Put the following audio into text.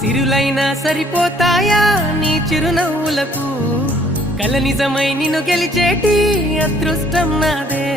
సిరులైనా సరిపోతాయా నీ చిరునవ్వులకు కల నిజమై నిన్ను గెలిచేటి అదృష్టం నాదే